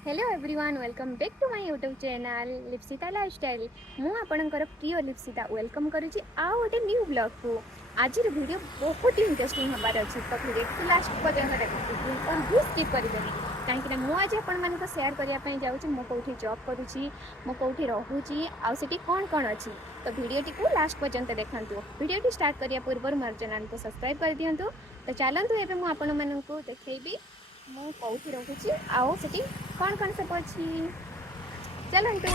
Hello everyone welcome back to my YouTube channel Lipsita lifestyle मु आपणकर प्रिय लिप्सिता वेलकम करुच्ची आउ गोटे न्यू ब्लॉग को आज वीडियो बहुत ही इंटरेस्टिंग हबार अच्छी तो वीडियो को लास्ट पर्यटन देखते और भी स्किप करेंगे कहीं मुझे आपण सेयार करने जाऊँगी मु कौटी जॉब करुच्ची मु कौटी रोची आउटी कौन कौन अच्छी तो वीडियोटी को लास्ट पर्यंत देखा वीडियोटी स्टार्ट करने पूर्व मोर चैनल को सब्सक्राइब कर दिंतु तो चलतु एवं मुझे देखी ମୁଁ କେଉଁଠି ରହୁଛି ଆଉ ସେଠି କ'ଣ କ'ଣ ସବୁ ଅଛି ଚାଲନ୍ତୁ।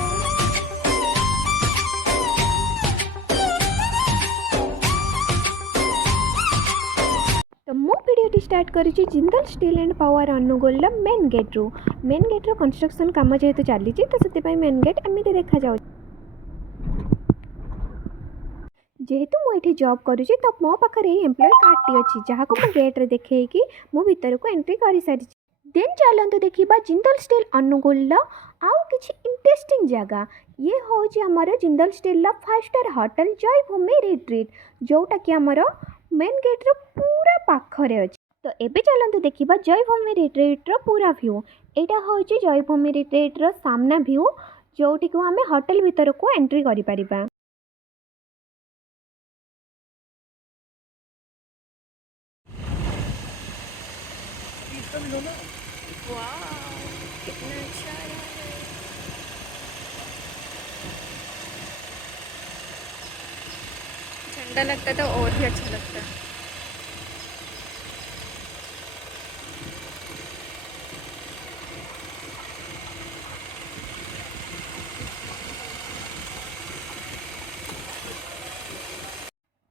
तो मु भिडियोटी स्टार्ट करुच्ची Jindal steel and power Angul main गेट्रु कंस्ट्रक्शन काम जेहेतु चली तो से मेन गेट एमती देखा जाऊ जेहेतु मुझे जॉब करुच्ची तो मो पाखे एम्प्लॉय कार्ड अच्छी जहाँ को गेट्रे देखे मु भीतर को एंट्री कर सारी देन चलते देखा जिंदल स्टील अनुगुल आउ कि इंटरेस्टिंग जगह ये हूँ आमर Jindal steel 5 star hotel Jaibhumi retreat जोटा कि आमर मेन गेट्र पूरा पाखरे अच्छी तो एबे चलते देखा जयभूमि रिट्रीट्र पूरा व्यू यहाँ हूँ जयभूमि रिट्रीट्र सामना व्यू जोटी को आम होटल भीतर को एंट्री कर कितना अच्छा ठंडा लगता है तो और भी अच्छा लगता है।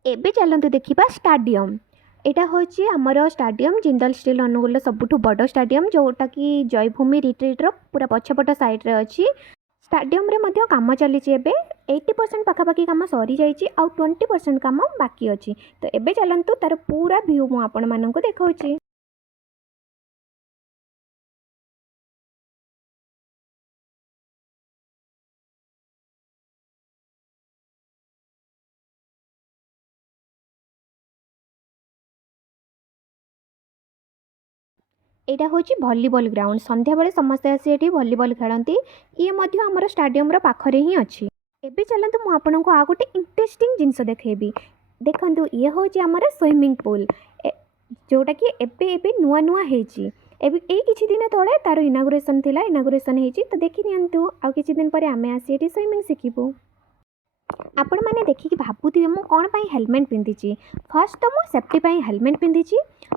एबे चलते देखा स्टाडियम यहाँ हूँ आमर स्टाडियम जिंदल स्टील अनुगुल सबुठ बड़ स्टाडियम जोटा कि जयभूमि रिट्रीट्र पूरा पछपट साइड्रे अच्छी स्टाडियम रे मध्य काम चली 80% पाखापाखि काम सरी जाइए आउ 20% काम बाकी अच्छी तो एबे चलतु तार पूरा व्यू मु आपण मानक देखा। यहाँ हूँ भलीबल ग्राउंड संध्या बेले समस्ते आसी ये भलीबल खेलती ये आमर स्टाडियम पाखरे ही अच्छी एबे चलते मुझे आपन को आ गोटे इंटरेस्टिंग जिनस देखेबी देखु ये हूँ आमर स्विमिंग पूल जोटा कि एबे एबे नुआ नुआ होती किसी दिन तले तार इनागुरेसन थिला इनागुरेसन होती तो देखी दिंतु आ किसी दिन पर आम आसी ये स्विमिंग शिखिबू आपण मैंने देखिए भावुवे मुझे कौन पर हेलमेट पिंधि फर्स्ट तो मुझे सेफ्टी हेलमेट पिंधि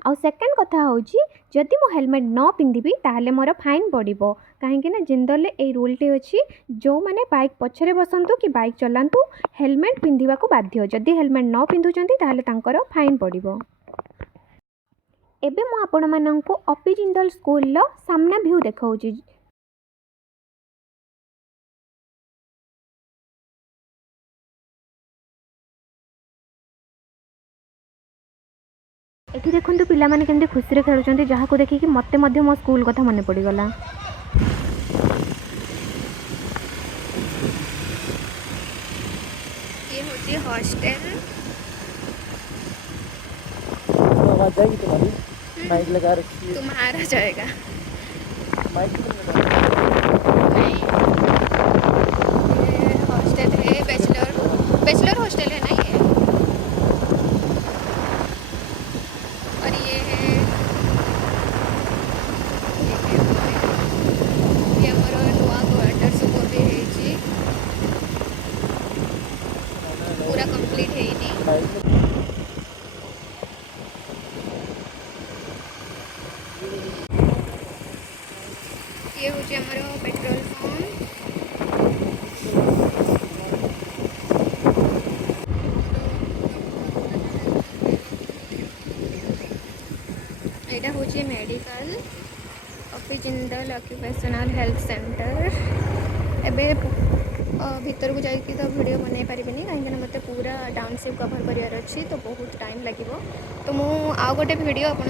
आउ सेकेंड कथा हूँ जदि मु हेलमेट न पिंधि ताहले मोर फाइन पड़ो कहीं जिंदल ए रूलटे अच्छी जो मैंने बाइक पछरे बसतु कि बाइक चलातु हेलमेट पिंधा बाध्य जदि हेलमेट न पिंधुचंती ताहले तांकर फाइन पड़ो। एबे मु आपण माननकु अपी जिंदल स्कूल सामना व्यू देखाऊँ एठी देखंतु पिला माने केमते खुशी रे खेलुचंती जहाँ को देखिकी मते मध्य मो स्कूल कथा मने पड़ीगला। ये होती हॉस्टल आवाज जाएगी तुम्हारी माइक लगा रखी है तुम्हारा जाएगा माइक नहीं ये हॉस्टल है बैचलर हॉस्टल है ना ये मोर नुआ क्वार्टर सब भी पूरा कंप्लीट है ये हूँ आमर पेट्रोल पंप यहाँ हूँ मेडिकल अपी जिंदल ऑक्यूपेशनल हेल्थ सेंटर एबे भीतर को जाइए तो वीडियो बनई पारि कहीं मत पूरा टाउनशिप कभर करार अच्छी तो बहुत टाइम लगे तो मु आउ गोटे वीडियो आपण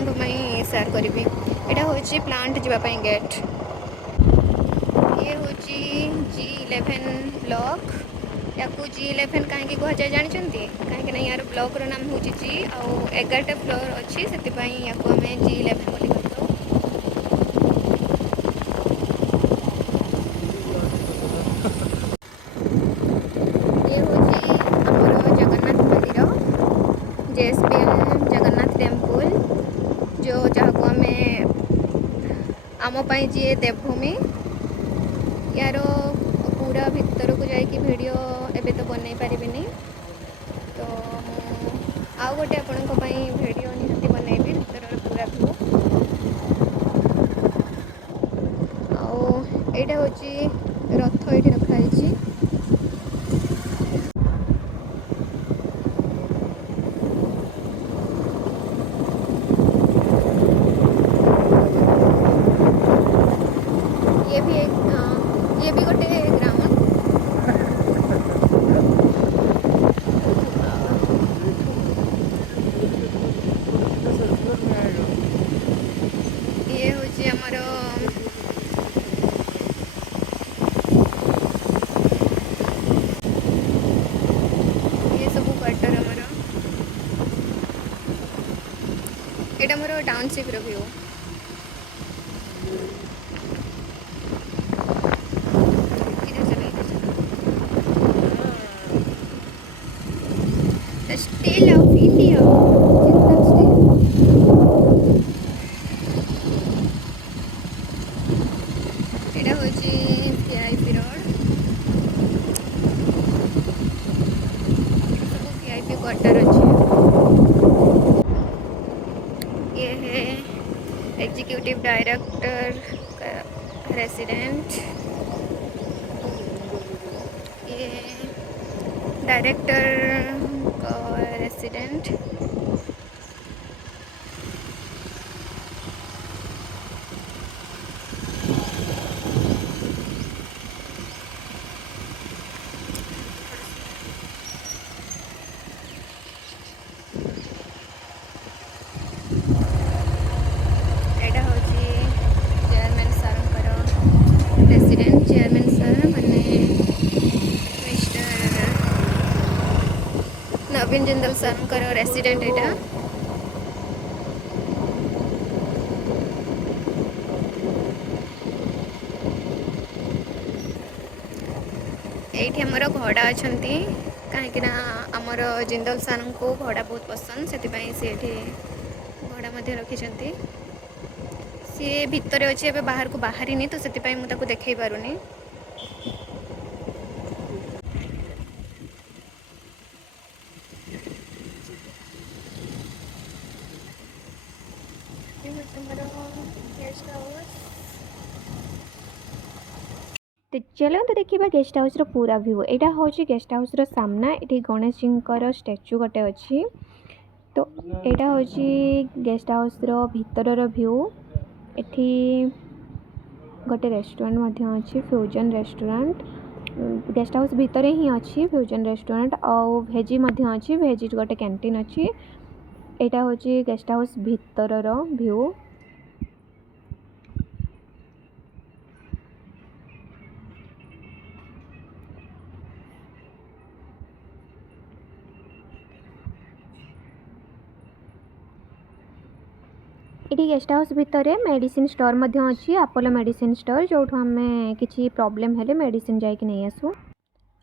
सेयार करी यहाँ हूँ प्लांट जावाई गेट ये हूँ G11 ब्लॉक या G11 कहीं कहुए जानते कहीं यार ब्लॉक नाम हूँ G आउ 11टा फ्लोर अच्छी से आम G11 बोली कहता आम पाई जी देवभूमि यार पूरा भितर को जाकि वीडियो एबे तो बनई पारिबिनी तो आउ गोटे आपंक वीडियो निहाती बनैबी भितर पूरा व्यू आईटा हूँ रथ ये रखाई ये भी गोटे ग्राउंड ये हूँ आमर ये सब क्वार्टर आमर एटा मोर township view Steel of India. Jindal Steel. एटा होची VIP रोड सब VIP क्वार्टर अच्छे ये है एग्जीक्यूटिव डायरेक्टर रेसिडेंट ये डायरेक्टर का रेसिडेंट एटा होची chairman sir resident chairman sir माने mister Naveen Jindal sir resident एटा ये आमर घोड़ा अच्छा कहीं आमर जिंदल सार को घोड़ा बहुत पसंद से घोड़ा रखी सी भितर अच्छे बाहर को बाहरी तो से मुझे देखे पारुनी तो चलो तो देखिए गेस्ट हाउस रो पूरा व्यू यहाँ हूँ गेस्ट हाउस रो सामना ये गणेश जी स्टैचू गोटे अच्छी तो यहाँ हूँ गेस्ट हाउस रो भीतर व्यू एठी गोटे रेस्टोरेंट अच्छी फ्यूजन रेस्टोरेंट गेस्ट हाउस भितर ही अच्छी फ्यूजन रेस्टोरेंट आउ भेजी अच्छी भेजी गोटे कैंटीन अच्छी यहाँ हूँ गेस्ट हाउस भितर व्यू ये गेस्ट हाउस भितर मेडिसिन स्टोर अच्छी अपोलो मेडिसिन स्टोर जो आम किसी प्रॉब्लम हेले मेडिसिन जाकि नहीं आसू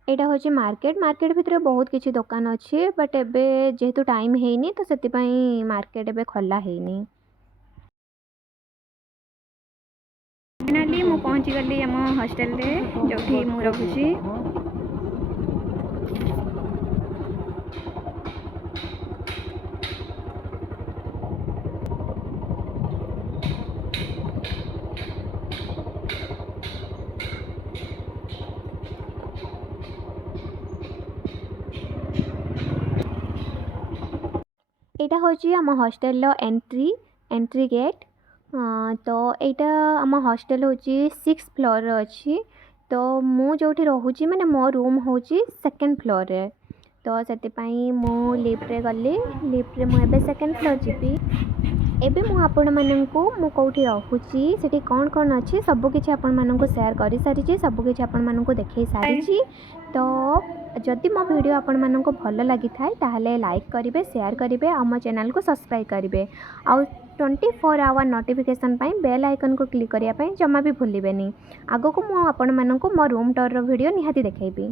यहाँ हूँ मार्केट मार्केट भितर बहुत किसी दुकान अच्छी बट एबे जेहेतु टाइम है तो से मार्केट एबे खोला है फाइनाली मु पहुँची गली आम हॉस्टल रे जो मु रखुची यहाँ हूँ आम हॉस्टल एंट्री गेट तो यहाँ आम हॉस्टल हूँ 6th फ्लोर अच्छी तो मु जो रोची माने मो रूम हूँ 2nd फ्लोर रे तो से मु लिफ्ट रे गली लिफ्ट रे मुझे 2nd फ्लोर जीपी एबे मु आपण माननकु मु कोठी रहूची सेठी कौन कौन अच्छी सबकिछि आपण माननकु शेयर करि सारिछि सबकिछि आपण माननकु देखै सारिछि तो जदि मो वीडियो आपण माननकु भल लागि थाए ताहले लाइक करिवे शेयर करिवे आ मो चैनल को सब्सक्राइब करिवे आ 24 आवर नोटिफिकेशन पाई बेल आइकन को क्लिक करिया पाई जमा भी भूलिबेनी आगो को मो आपण माननकु मो रूम टूर रो वीडियो निहाती देखैबी।